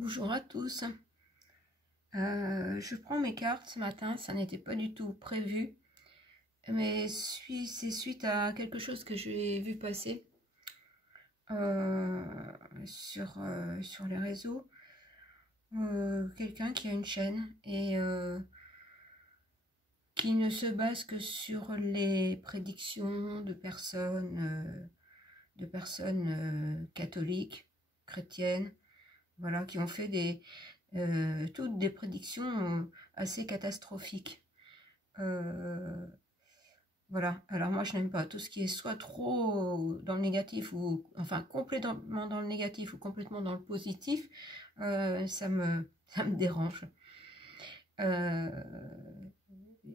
Bonjour à tous. Je prends mes cartes ce matin, ça n'était pas du tout prévu, mais c'est suite à quelque chose que j'ai vu passer sur les réseaux. Quelqu'un qui a une chaîne et qui ne se base que sur les prédictions de personnes catholiques, chrétiennes, voilà, qui ont fait toutes des prédictions assez catastrophiques. Voilà, alors moi je n'aime pas tout ce qui est soit trop dans le négatif, ou enfin complètement dans le négatif ou complètement dans le positif, ça me dérange.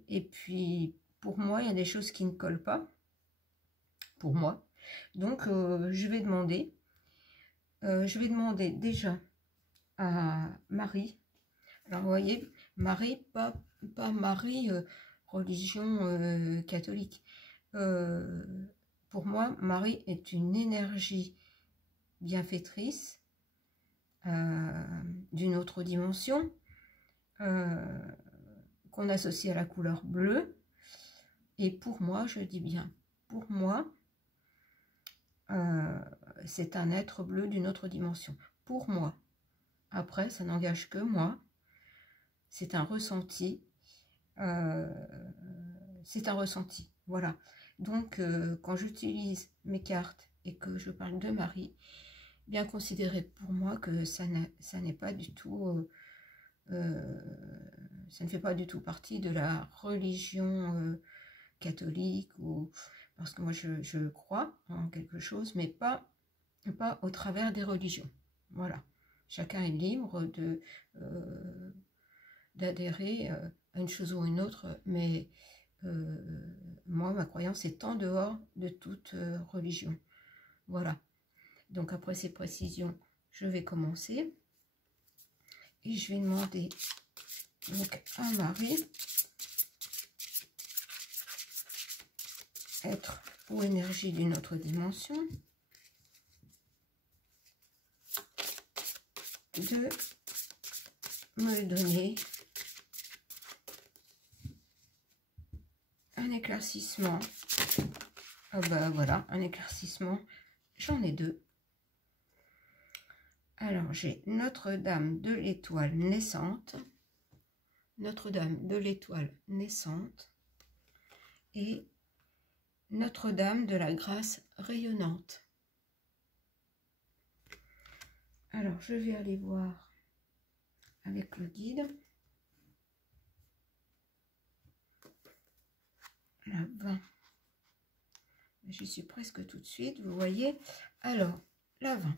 Et puis pour moi, il y a des choses qui ne collent pas, pour moi. Donc je vais demander déjà à Marie. Alors vous voyez, Marie, pas Marie, religion catholique. Pour moi, Marie est une énergie bienfaitrice d'une autre dimension qu'on associe à la couleur bleue. Et pour moi, je dis bien, pour moi, c'est un être bleu d'une autre dimension. Pour moi. Après, ça n'engage que moi. C'est un ressenti. C'est un ressenti. Voilà. Donc, quand j'utilise mes cartes et que je parle de Marie, bien considérer pour moi que ça n'est pas du tout... ça ne fait pas du tout partie de la religion catholique, ou parce que moi je crois en quelque chose, mais pas au travers des religions. Voilà. Chacun est libre d'adhérer à une chose ou une autre, mais moi, ma croyance est en dehors de toute religion. Voilà. Donc après ces précisions, je vais commencer. Et je vais demander donc à Marie, être ou énergie d'une autre dimension, de me donner un éclaircissement. Ah bah voilà, un éclaircissement. J'en ai deux. Alors j'ai Notre-Dame de l'étoile naissante. Notre-Dame de l'étoile naissante. Et Notre-Dame de la grâce rayonnante. Alors je vais aller voir avec le guide. La 20. J'y suis presque tout de suite, vous voyez. Alors, la 20.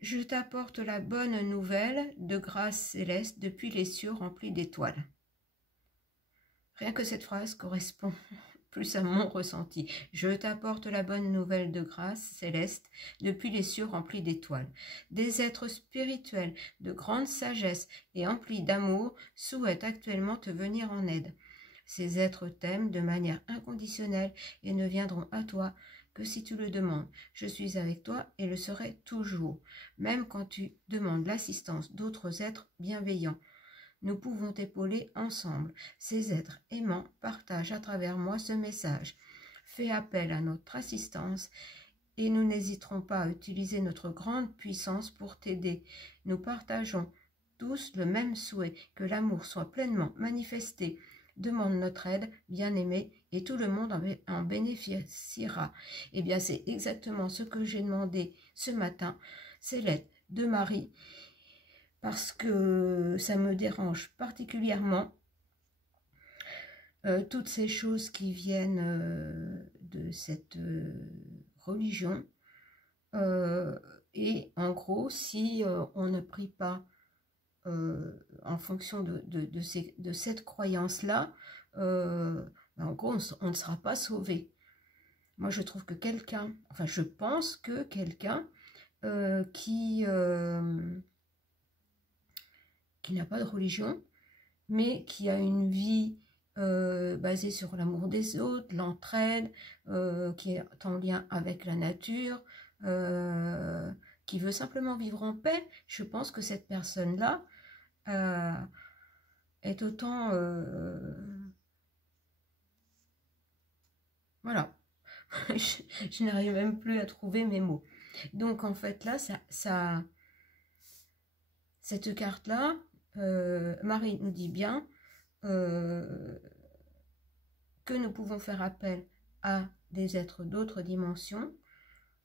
Je t'apporte la bonne nouvelle de grâce céleste depuis les cieux remplis d'étoiles. Rien que cette phrase correspond plus à mon ressenti. Je t'apporte la bonne nouvelle de grâce céleste depuis les cieux remplis d'étoiles. Des êtres spirituels de grande sagesse et emplis d'amour souhaitent actuellement te venir en aide. Ces êtres t'aiment de manière inconditionnelle et ne viendront à toi que si tu le demandes. Je suis avec toi et le serai toujours, même quand tu demandes l'assistance d'autres êtres bienveillants. Nous pouvons t'épauler ensemble. Ces êtres aimants partagent à travers moi ce message. Fais appel à notre assistance et nous n'hésiterons pas à utiliser notre grande puissance pour t'aider. Nous partageons tous le même souhait, que l'amour soit pleinement manifesté. Demande notre aide, bien-aimé, et tout le monde en bénéficiera. Eh bien, c'est exactement ce que j'ai demandé ce matin. C'est l'aide de Marie, parce que ça me dérange particulièrement. Toutes ces choses qui viennent de cette religion. Et en gros, si on ne prie pas en fonction de cette croyance-là, en gros, on ne sera pas sauvé. Moi, je trouve que quelqu'un, enfin, je pense que quelqu'un qui n'a pas de religion, mais qui a une vie basée sur l'amour des autres, l'entraide, qui est en lien avec la nature, qui veut simplement vivre en paix, je pense que cette personne-là est autant... voilà, je n'arrive même plus à trouver mes mots. Donc en fait là, cette carte-là, Marie nous dit bien que nous pouvons faire appel à des êtres d'autres dimensions,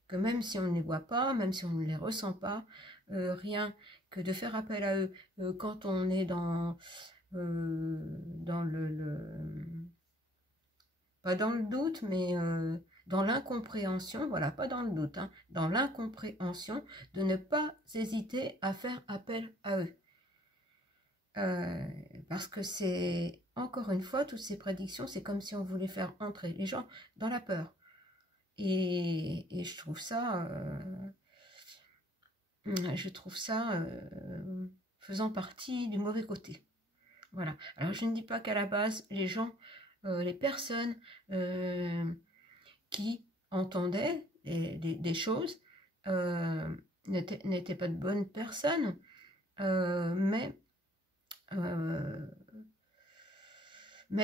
que même si on ne les voit pas, même si on ne les ressent pas, rien que de faire appel à eux quand on est dans pas dans le doute, mais dans l'incompréhension, voilà, pas dans le doute, hein, dans l'incompréhension, de ne pas hésiter à faire appel à eux. Parce que c'est, encore une fois, toutes ces prédictions, c'est comme si on voulait faire entrer les gens dans la peur. Et je trouve ça, faisant partie du mauvais côté. Voilà. Alors, je ne dis pas qu'à la base, les gens, les personnes qui entendaient des choses n'étaient pas de bonnes personnes, mais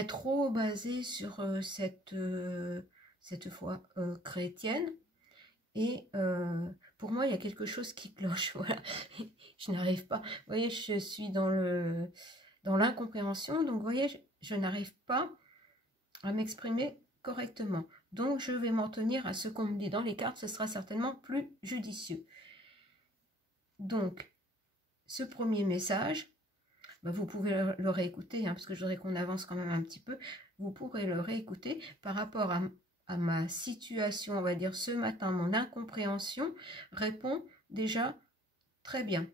trop basées sur cette foi chrétienne. Et pour moi, il y a quelque chose qui cloche. Voilà. Je n'arrive pas. Vous voyez, je suis dans l'incompréhension. Donc, vous voyez, je n'arrive pas à m'exprimer correctement. Donc, je vais m'en tenir à ce qu'on me dit dans les cartes. Ce sera certainement plus judicieux. Donc, ce premier message, bah, vous pouvez le réécouter, hein, parce que je voudrais qu'on avance quand même un petit peu. Vous pourrez le réécouter par rapport à ma situation, on va dire ce matin, mon incompréhension répond déjà très bien.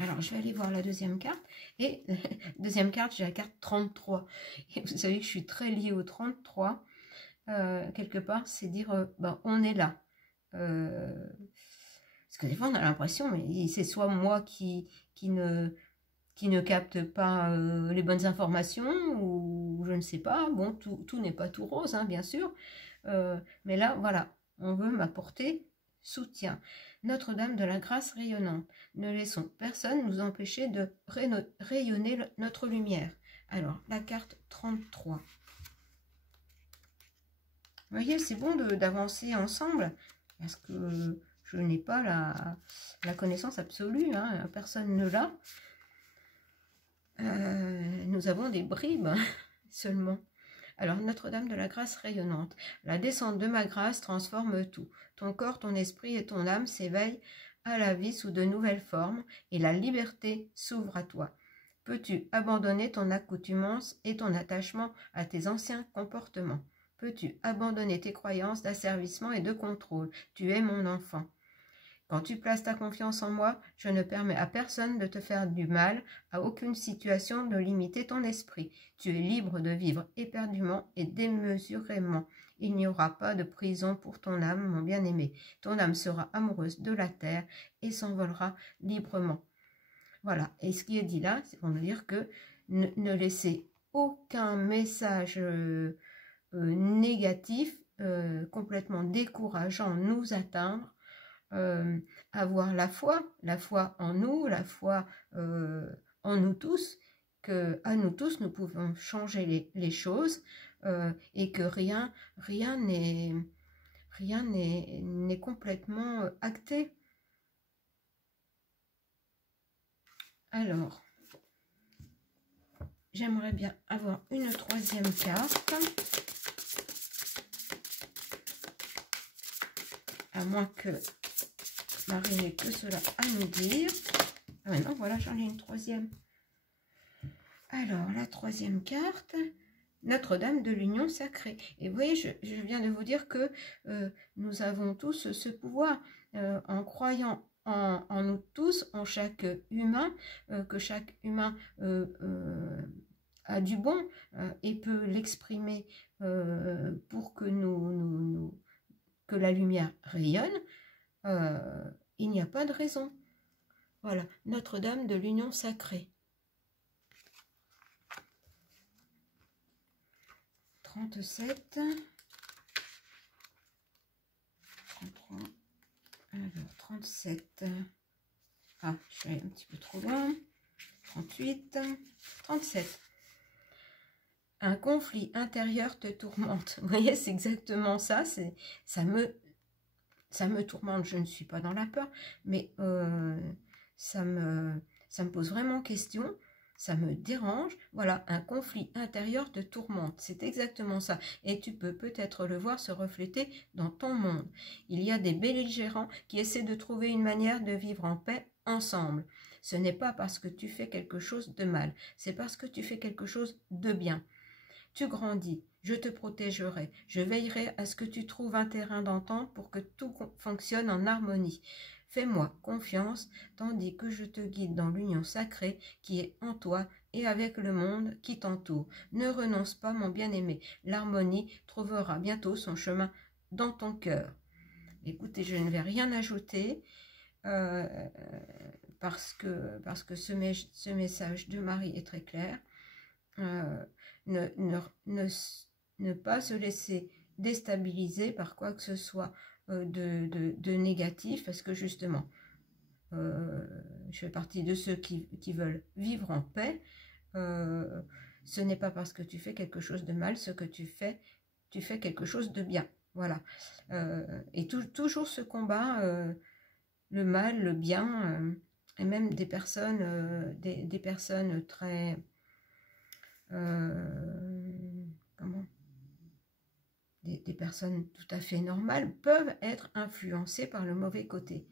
Alors, je vais aller voir la deuxième carte. Et la deuxième carte, j'ai la carte 33. Et vous savez que je suis très liée au 33. Quelque part, c'est dire, ben, on est là. Parce que des fois, on a l'impression, mais c'est soit moi qui ne capte pas les bonnes informations, ou je ne sais pas. Bon, tout n'est pas tout rose, hein, bien sûr. Mais là, voilà, on veut m'apporter soutien. Notre-Dame de la grâce rayonnante. Ne laissons personne nous empêcher de rayonner notre lumière. Alors, la carte 33. Vous voyez, c'est bon d'avancer ensemble, parce que je n'ai pas la connaissance absolue, hein, personne ne l'a. Nous avons des bribes seulement. Alors, Notre-Dame de la grâce rayonnante. La descente de ma grâce transforme tout. Ton corps, ton esprit et ton âme s'éveillent à la vie sous de nouvelles formes et la liberté s'ouvre à toi. Peux-tu abandonner ton accoutumance et ton attachement à tes anciens comportements? Peux-tu abandonner tes croyances d'asservissement et de contrôle? Tu es mon enfant. Quand tu places ta confiance en moi, je ne permets à personne de te faire du mal, à aucune situation de limiter ton esprit. Tu es libre de vivre éperdument et démesurément. Il n'y aura pas de prison pour ton âme, mon bien-aimé. Ton âme sera amoureuse de la terre et s'envolera librement. Voilà, et ce qui est dit là, c'est pour nous dire que ne laissez aucun message négatif, complètement décourageant nous atteindre. Avoir la foi en nous, la foi en nous tous, que à nous tous nous pouvons changer les choses, et que rien n'est complètement acté. Alors, j'aimerais bien avoir une troisième carte, à moins que Marie n'ait que cela à nous dire. Ah maintenant, voilà, j'en ai une troisième. Alors, la troisième carte, Notre-Dame de l'Union Sacrée. Et vous voyez, je viens de vous dire que nous avons tous ce pouvoir, en croyant en nous tous, en chaque humain, que chaque humain a du bon et peut l'exprimer pour que que la lumière rayonne. Il n'y a pas de raison. Voilà, Notre-Dame de l'Union Sacrée. 37, 33, Alors, 37. Ah, je suis allée un petit peu trop loin. 38. 37. Un conflit intérieur te tourmente. Vous voyez, c'est exactement ça. Ça me tourmente. Je ne suis pas dans la peur, mais ça me pose vraiment question. Ça me dérange. Voilà, un conflit intérieur te tourmente. C'est exactement ça. Et tu peux peut-être le voir se refléter dans ton monde. Il y a des belligérants qui essaient de trouver une manière de vivre en paix ensemble. Ce n'est pas parce que tu fais quelque chose de mal. C'est parce que tu fais quelque chose de bien. Tu grandis. Je te protégerai. Je veillerai à ce que tu trouves un terrain d'entente pour que tout fonctionne en harmonie. Fais-moi confiance, tandis que je te guide dans l'union sacrée qui est en toi et avec le monde qui t'entoure. Ne renonce pas, mon bien-aimé. L'harmonie trouvera bientôt son chemin dans ton cœur. Écoutez, je ne vais rien ajouter parce que ce message de Marie est très clair. Ne pas se laisser déstabiliser par quoi que ce soit de négatif, parce que justement, je fais partie de ceux qui veulent vivre en paix. Ce n'est pas parce que tu fais quelque chose de mal, ce que tu fais quelque chose de bien. Voilà. Et toujours ce combat, le mal, le bien, et même des personnes, des personnes très... comment des personnes tout à fait normales peuvent être influencées par le mauvais côté.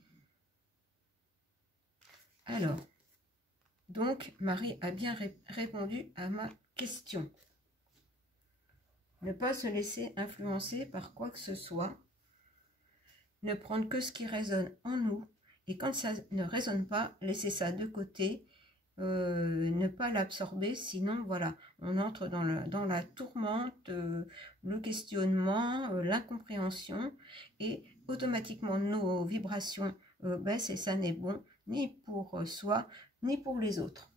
Alors, donc, Marie a bien répondu à ma question. Ne pas se laisser influencer par quoi que ce soit, ne prendre que ce qui résonne en nous, et quand ça ne résonne pas, laisser ça de côté, ne pas l'absorber, sinon voilà, on entre dans la tourmente, le questionnement, l'incompréhension, et automatiquement nos vibrations baissent, et ça n'est bon ni pour soi ni pour les autres.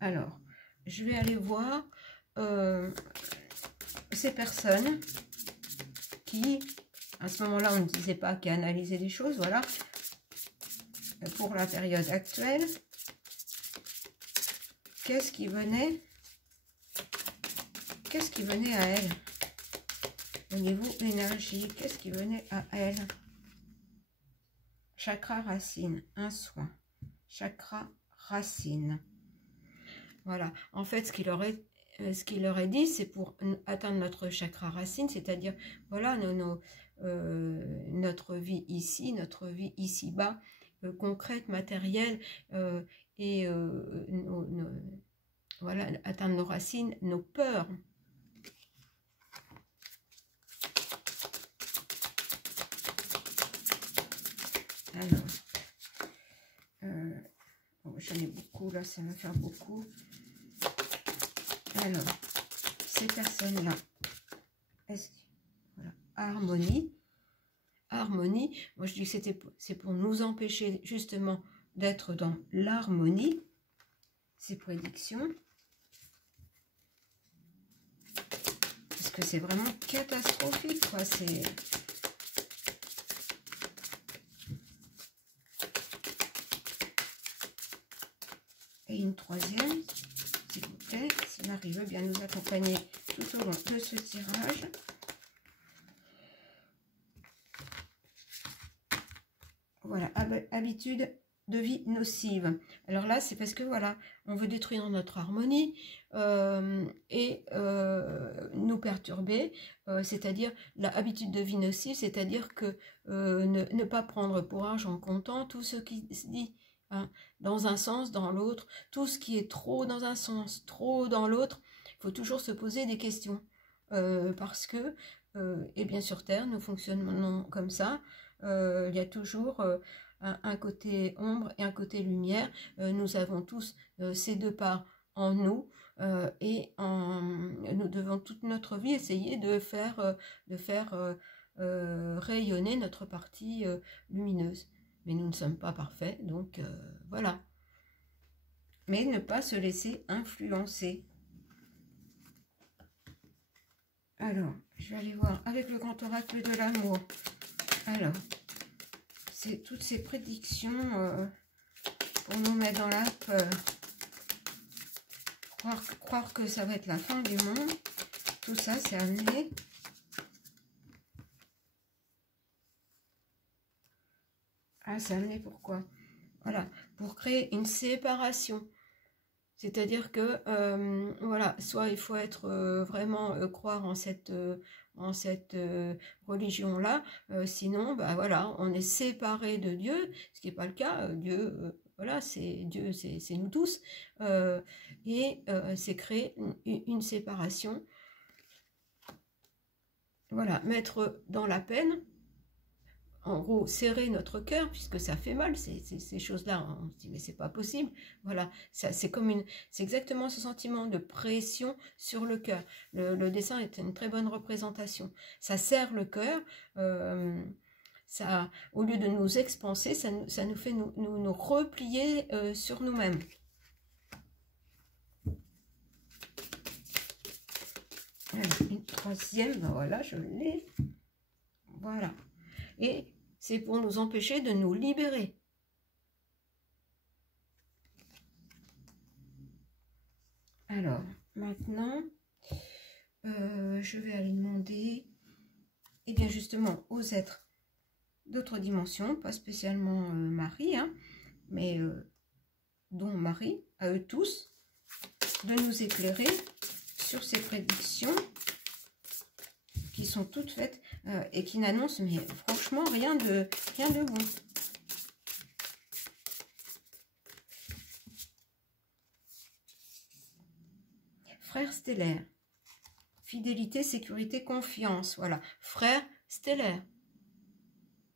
Alors, je vais aller voir ces personnes qui, à ce moment-là, on ne disait pas qu'à analyser les choses, voilà, pour la période actuelle. Qu'est-ce qui venait à elle au niveau énergie? Qu'est-ce qui venait à elle? Chakra racine, un soin. Chakra racine. Voilà. En fait, ce qu'il leur est dit, c'est pour atteindre notre chakra racine, c'est-à-dire, voilà, notre vie ici-bas, concrète, matérielle, et voilà, atteindre nos racines, nos peurs. Alors, j'en ai beaucoup, là, ça va faire beaucoup. Alors, ces personnes-là, voilà, harmonie, moi je dis que c'est pour nous empêcher justement d'être dans l'harmonie, ces prédictions, parce que c'est vraiment catastrophique, quoi, c'est... Et une troisième, s'il vous plaît, si Marie veut bien nous accompagner tout au long de ce tirage. Voilà, habitude de vie nocive. Alors là, c'est parce que voilà, on veut détruire notre harmonie et nous perturber, c'est-à-dire l'habitude de vie nocive, c'est-à-dire que ne pas prendre pour argent comptant tout ce qui se dit. Hein, dans un sens, dans l'autre, tout ce qui est trop dans un sens, trop dans l'autre, il faut toujours se poser des questions. Parce que, et bien sur Terre, nous fonctionnons comme ça, il y a toujours un côté ombre et un côté lumière. Nous avons tous ces deux parts en nous, et nous devons toute notre vie essayer de faire rayonner notre partie lumineuse. Mais nous ne sommes pas parfaits, donc voilà. Mais ne pas se laisser influencer. Alors, je vais aller voir avec le grand oracle de l'amour. Alors, toutes ces prédictions pour nous mettre dans la peur. Croire que ça va être la fin du monde. Tout ça, c'est amené. Ah, c'est amené pourquoi? Voilà, pour créer une séparation. C'est-à-dire que, voilà, soit il faut être vraiment croire en cette religion-là, sinon, bah voilà, on est séparé de Dieu, ce qui n'est pas le cas. Dieu, voilà, Dieu, c'est nous tous, et c'est créer une séparation. Voilà, mettre dans la peine. En gros, serrer notre cœur, puisque ça fait mal, ces choses-là, on se dit, mais c'est pas possible. Voilà, c'est exactement ce sentiment de pression sur le cœur. Le dessin est une très bonne représentation. Ça serre le cœur, au lieu de nous expanser, ça nous fait nous replier sur nous-mêmes. Une troisième, ben voilà, je l'ai. Voilà. Et c'est pour nous empêcher de nous libérer. Alors, maintenant, je vais aller demander, et bien justement, aux êtres d'autres dimensions, pas spécialement Marie, hein, mais dont Marie, à eux tous, de nous éclairer sur ces prédictions qui sont toutes faites et qui n'annoncent, mais franchement, rien de bon. Frère stellaire, fidélité, sécurité, confiance. Voilà, frère stellaire.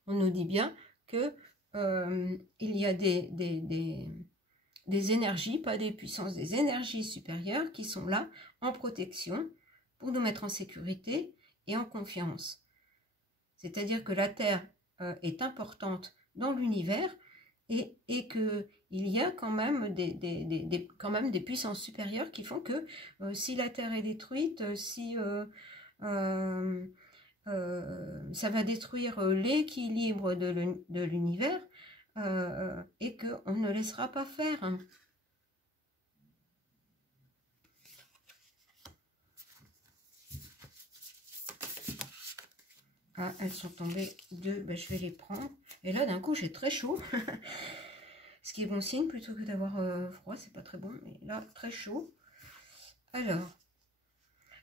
On nous dit bien que il y a des énergies, pas des puissances, des énergies supérieures qui sont là en protection pour nous mettre en sécurité et en confiance. C'est-à-dire que la Terre est importante dans l'univers et qu'il y a quand même des puissances supérieures qui font que si la Terre est détruite, si ça va détruire l'équilibre de l'univers et qu'on ne laissera pas faire. Ah, elles sont tombées deux, ben, je vais les prendre. Et là, d'un coup, j'ai très chaud. Ce qui est bon signe, plutôt que d'avoir froid, c'est pas très bon. Mais là, très chaud. Alors,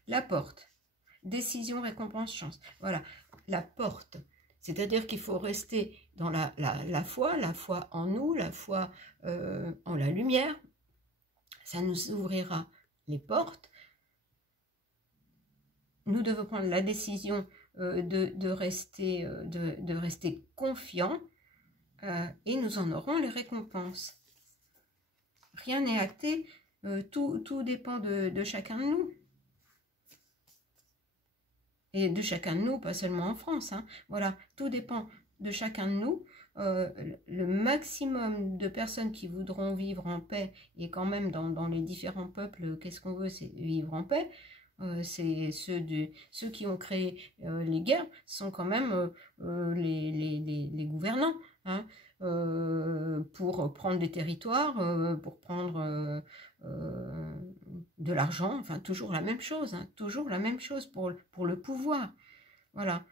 la porte. Décision, récompense, chance. Voilà, la porte. C'est-à-dire qu'il faut rester dans la foi en nous, la foi en la lumière. Ça nous ouvrira les portes. Nous devons prendre la décision de rester confiants et nous en aurons les récompenses. Rien n'est acté, tout dépend de chacun de nous. Et de chacun de nous, pas seulement en France. Hein. Voilà, tout dépend de chacun de nous. Le maximum de personnes qui voudront vivre en paix, et quand même dans les différents peuples, qu'est-ce qu'on veut, c'est vivre en paix. C'est ceux qui ont créé les guerres sont quand même les gouvernants, hein, pour prendre des territoires, pour prendre de l'argent, enfin toujours la même chose, hein, toujours la même chose pour le pouvoir. Voilà.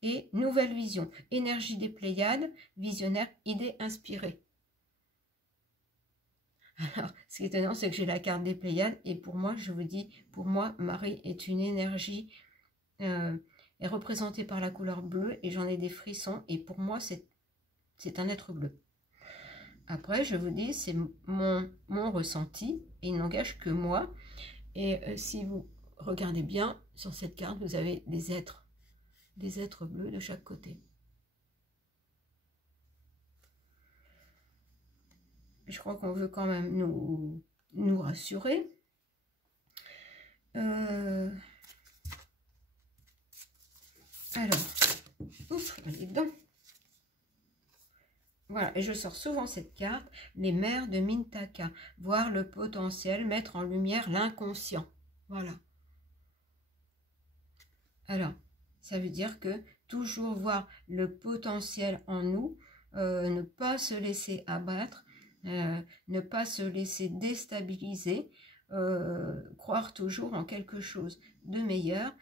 Et nouvelle vision, énergie des Pléiades, visionnaire, idée inspirée. Alors, ce qui est étonnant, c'est que j'ai la carte des Pléiades, et pour moi, je vous dis, pour moi, Marie est une énergie, est représentée par la couleur bleue, et j'en ai des frissons, et pour moi, c'est un être bleu. Après, je vous dis, c'est mon ressenti, et il n'engage que moi, et si vous regardez bien, sur cette carte, vous avez des êtres bleus de chaque côté. Je crois qu'on veut quand même nous rassurer. Alors, ouf, elle est dedans. Voilà, et je sors souvent cette carte, les mères de Mintaka, voir le potentiel, mettre en lumière l'inconscient. Voilà. Alors, ça veut dire que toujours voir le potentiel en nous, ne pas se laisser abattre, ne pas se laisser déstabiliser, croire toujours en quelque chose de meilleur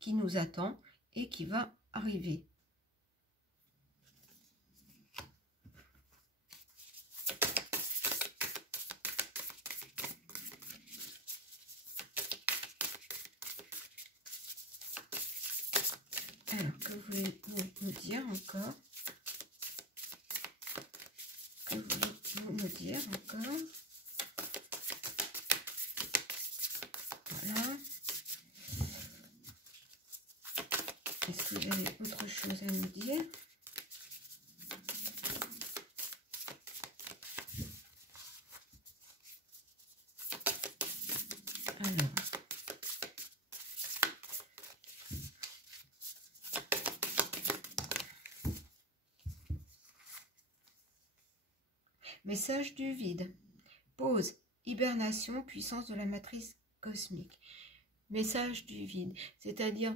qui nous attend et qui va arriver. Alors, que voulez-vous nous dire encore? Que voulez-vous nous dire encore? Voilà. Est-ce que vous avez autre chose à nous dire? Alors. Message du vide. Pause. Hibernation, puissance de la matrice cosmique. Message du vide, c'est-à-dire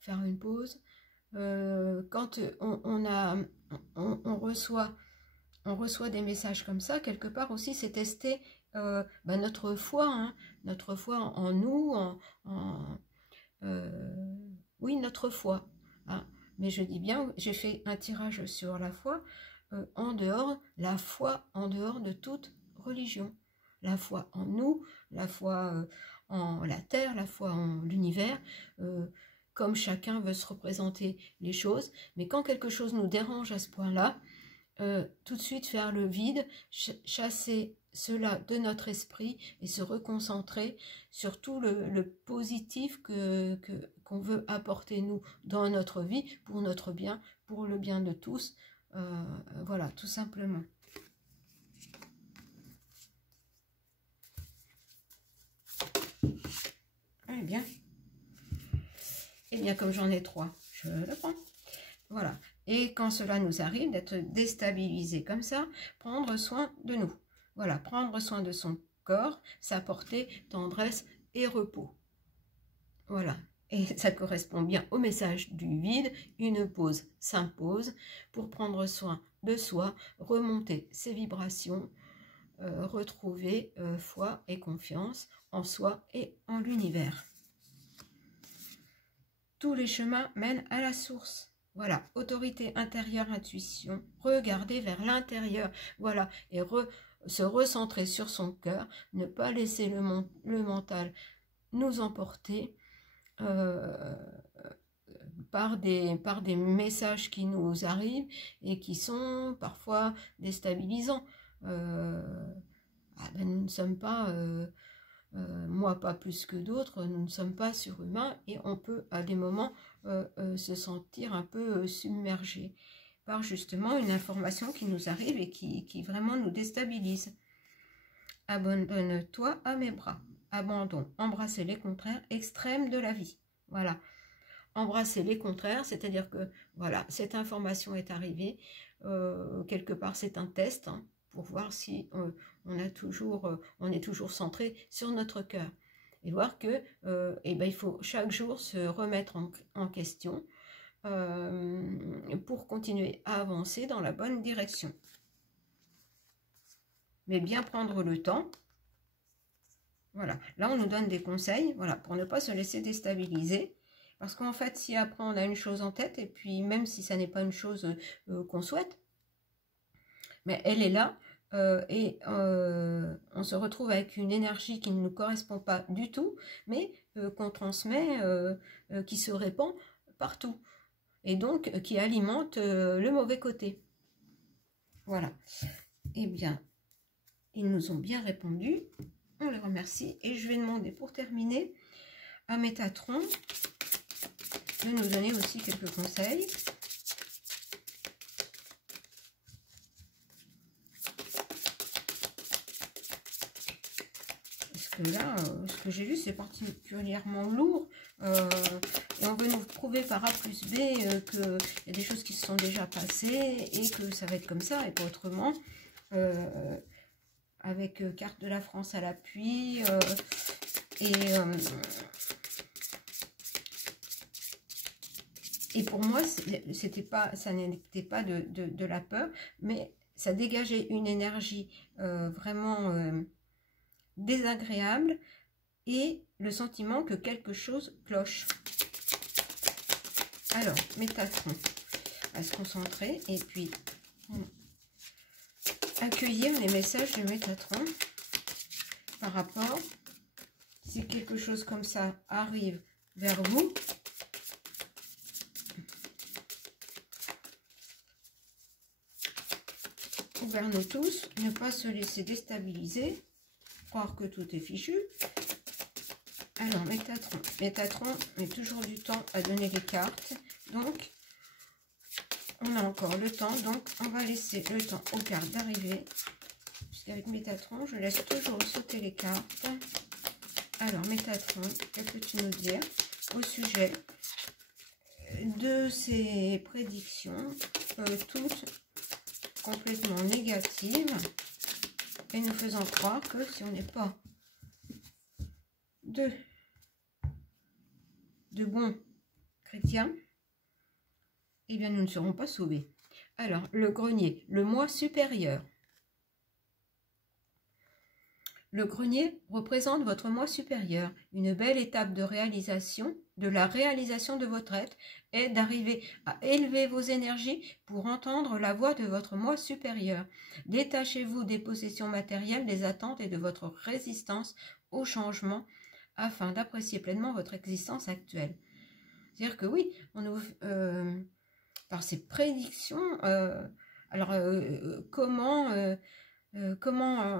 faire une pause. Quand on reçoit des messages comme ça, quelque part aussi, c'est tester notre foi, hein, notre foi en nous, oui, notre foi. Hein. Mais je dis bien, j'ai fait un tirage sur la foi, la foi en dehors de toute religion. La foi en nous, la foi en la terre, la foi en l'univers, comme chacun veut se représenter les choses. Mais quand quelque chose nous dérange à ce point-là, tout de suite faire le vide, chasser cela de notre esprit et se reconcentrer sur tout le positif qu'on veut apporter nous dans notre vie, pour notre bien, pour le bien de tous. Voilà, tout simplement. Eh bien, comme j'en ai 3, je le prends. Voilà. Et quand cela nous arrive d'être déstabilisé comme ça, prendre soin de nous. Voilà, prendre soin de son corps, s'apporter tendresse et repos. Voilà. Et ça correspond bien au message du vide. Une pause s'impose pour prendre soin de soi, remonter ses vibrations, retrouver foi et confiance en soi et en l'univers. Tous les chemins mènent à la source. Voilà, autorité intérieure, intuition, regarder vers l'intérieur, voilà, et se recentrer sur son cœur, ne pas laisser le mental nous emporter par des messages qui nous arrivent et qui sont parfois déstabilisants. Nous ne sommes pas... moi pas plus que d'autres, nous ne sommes pas surhumains et on peut à des moments se sentir un peu submergé par justement une information qui nous arrive et qui vraiment nous déstabilise. Abandonne-toi à mes bras. Abandon, embrasser les contraires extrêmes de la vie. Voilà. Embrasser les contraires, c'est-à-dire que voilà, cette information est arrivée, quelque part c'est un test, hein, pour voir si on est toujours centré sur notre cœur. Et voir que il faut chaque jour se remettre en question pour continuer à avancer dans la bonne direction. Mais bien prendre le temps. Voilà, là on nous donne des conseils, voilà, pour ne pas se laisser déstabiliser. Parce qu'en fait, si après on a une chose en tête, et puis même si ça n'est pas une chose qu'on souhaite, mais elle est là, et on se retrouve avec une énergie qui ne nous correspond pas du tout, mais qu'on transmet, qui se répand partout, et donc qui alimente le mauvais côté. Voilà. Eh bien, ils nous ont bien répondu, on les remercie, et je vais demander pour terminer à Métatron de nous donner aussi quelques conseils. Parce que là, ce que j'ai lu, c'est particulièrement lourd. Et on veut nous prouver par A plus B qu'il y a des choses qui se sont déjà passées et que ça va être comme ça et pas autrement. Avec carte de la France à l'appui. Et pour moi, ça n'était pas de la peur, mais ça dégageait une énergie vraiment désagréable et le sentiment que quelque chose cloche. Alors, Métatron va se concentrer et puis accueillir les messages de Métatron par rapport, si quelque chose comme ça arrive vers vous, ou vers nous tous, ne pas se laisser déstabiliser, croire que tout est fichu. Alors, Métatron met toujours du temps à donner les cartes, donc on a encore le temps, donc on va laisser le temps aux cartes d'arriver, puisqu'avec Métatron, je laisse toujours sauter les cartes. Alors, Métatron, que peux-tu nous dire au sujet de ces prédictions, toutes complètement négatives, et nous faisant croire que si on n'est pas de bons chrétiens, eh bien nous ne serons pas sauvés. Alors, le grenier, le moi supérieur. Le grenier représente votre moi supérieur. Une belle étape de réalisation, de la réalisation de votre être, est d'arriver à élever vos énergies pour entendre la voix de votre moi supérieur. Détachez-vous des possessions matérielles, des attentes et de votre résistance au changement afin d'apprécier pleinement votre existence actuelle. C'est-à-dire que oui, par ces prédictions, comment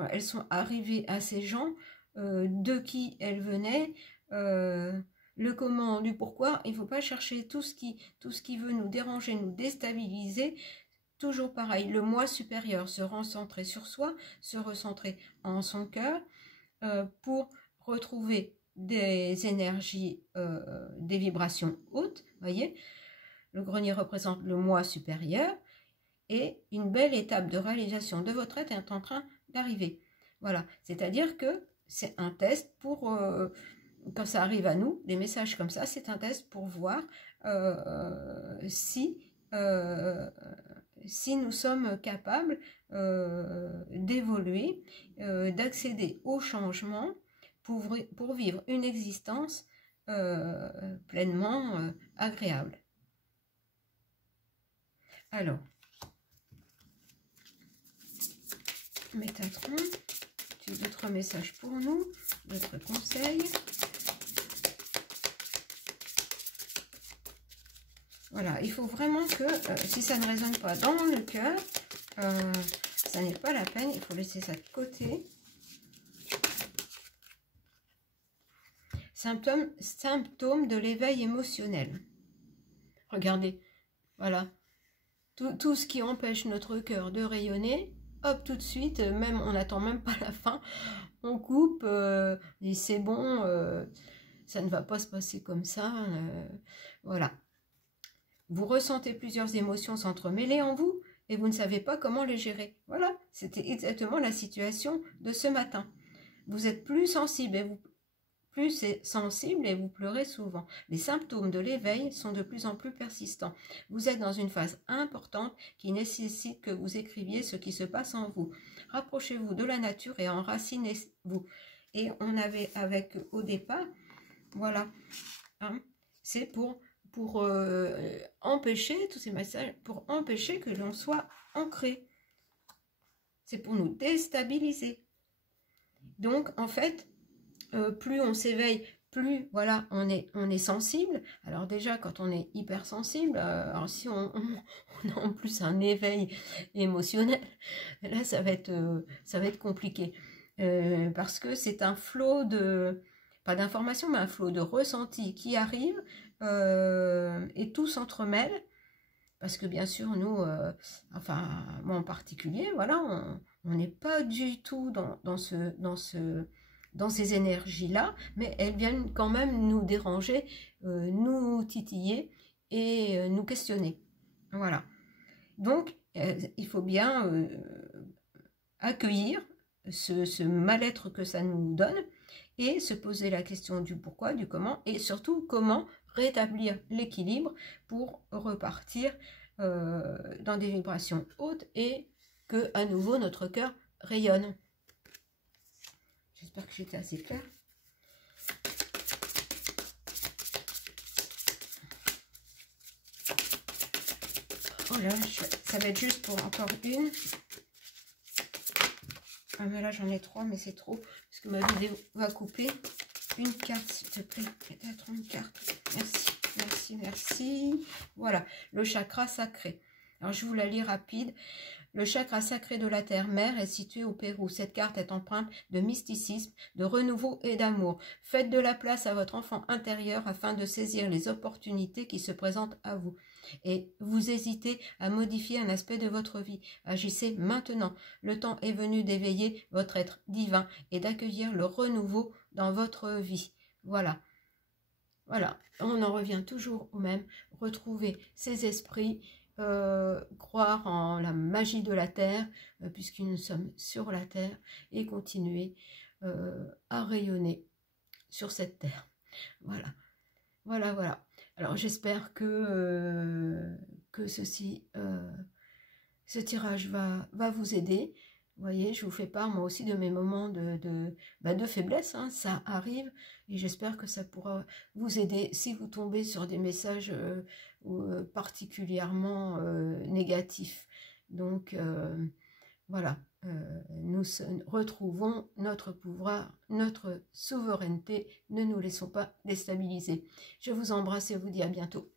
elles sont arrivées à ces gens, de qui elles venaient, le comment, du pourquoi. Il ne faut pas chercher tout ce qui veut nous déranger, nous déstabiliser. Toujours pareil, le moi supérieur, se recentrer sur soi, se recentrer en son cœur, pour retrouver des énergies, des vibrations hautes. Voyez, le grenier représente le moi supérieur et une belle étape de réalisation de votre être est en train d'arriver. Voilà, c'est-à-dire que c'est un test pour, quand ça arrive à nous, des messages comme ça, c'est un test pour voir si nous sommes capables d'évoluer, d'accéder au changement, pour vivre une existence pleinement agréable. Alors, Métatron, tu as d'autres messages pour nous, d'autres conseils. Voilà, il faut vraiment que, si ça ne résonne pas dans le cœur, ça n'est pas la peine, il faut laisser ça de côté. Symptômes de l'éveil émotionnel. Regardez, voilà. Tout ce qui empêche notre cœur de rayonner, hop, tout de suite, même on n'attend même pas la fin, on coupe, et c'est bon, ça ne va pas se passer comme ça, voilà. Vous ressentez plusieurs émotions s'entremêler en vous, et vous ne savez pas comment les gérer. Voilà, c'était exactement la situation de ce matin. Vous êtes plus sensible et vous pleurez souvent. Les symptômes de l'éveil sont de plus en plus persistants. Vous êtes dans une phase importante qui nécessite que vous écriviez ce qui se passe en vous. Rapprochez-vous de la nature et enracinez-vous. Et on avait avec au départ, voilà, hein, c'est pour empêcher tous ces messages, pour empêcher que l'on soit ancré. C'est pour nous déstabiliser. Donc, en fait, plus on s'éveille, plus voilà, on est sensible. Alors déjà, quand on est hypersensible, alors si on a en plus un éveil émotionnel, là ça va être compliqué. Parce que c'est un flot de, pas d'informations, mais un flot de ressentis qui arrive, et tout s'entremêle. Parce que bien sûr, nous, enfin, moi en particulier, voilà, on n'est pas du tout dans ces énergies-là, mais elles viennent quand même nous déranger, nous titiller et nous questionner. Voilà. Donc, il faut bien accueillir ce mal-être que ça nous donne et se poser la question du pourquoi, du comment, et surtout comment rétablir l'équilibre pour repartir dans des vibrations hautes et que à nouveau notre cœur rayonne. J'espère que j'étais assez claire. Oh là, ça va être juste pour encore une. Ah mais là j'en ai 3, mais c'est trop, parce que ma vidéo va couper. Une carte s'il te plaît, peut-être une carte. Merci, merci, merci. Voilà, le chakra sacré. Alors je vous la lis rapide. Le chakra sacré de la Terre-Mère est situé au Pérou. Cette carte est empreinte de mysticisme, de renouveau et d'amour. Faites de la place à votre enfant intérieur afin de saisir les opportunités qui se présentent à vous. Et vous hésitez à modifier un aspect de votre vie. Agissez maintenant. Le temps est venu d'éveiller votre être divin et d'accueillir le renouveau dans votre vie. Voilà. Voilà. On en revient toujours au même. Retrouver ces esprits. Croire en la magie de la terre, puisque nous sommes sur la terre, et continuer à rayonner sur cette terre. Voilà, voilà, voilà. Alors j'espère que ce tirage va vous aider. Vous voyez, je vous fais part moi aussi de mes moments de faiblesse, hein, ça arrive, et j'espère que ça pourra vous aider si vous tombez sur des messages particulièrement négatifs. Donc voilà, nous retrouvons notre pouvoir, notre souveraineté, ne nous laissons pas déstabiliser. Je vous embrasse et vous dis à bientôt.